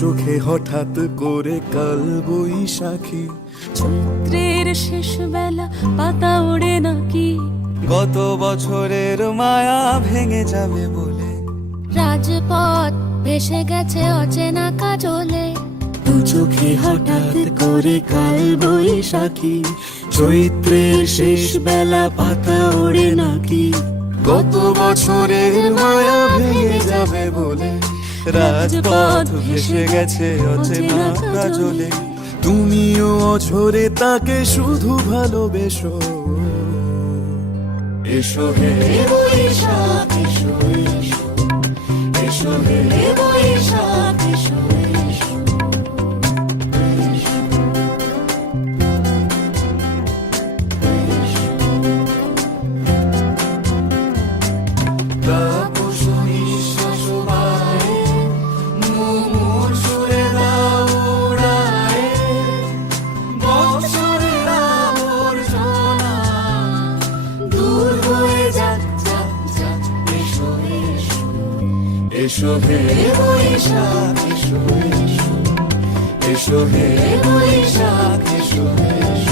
চোখে হঠাৎ করে কাল বৈশাখী, চৈত্রের শেষ বেলা পাতা ওড়ে নাকি, গত বছরের মায়া ভেঙে যাবে বলে, রাজপথ ভেসে গেছে অচেনা কাজলে, দু চোখে হঠাৎ করে কাল বৈশাখী, চৈত্রের শেষ বেলা পাতা ওড়ে নাকি, গত বছরের মায়া ভেঙে যাবে বলে, রাজপথ ভেসে গেছে অচেনা কাজলে। তুমিও অঝরে তাকে শুধু ভালোবেসো, এসো হে বৈশাখ এসো এসো, এসো হে বৈশাখ এসো এসো। তাপস নিঃশ্বাস বায়ে, মুমুর সুরে দাও উড়ায়ে, বৎসরের আবর্জনা দূর হয়ে যাক যাক যাক, এসো এসো, এসো হে বৈশাখ এসো এসো, এসো হে বৈশাখ এসো এসো।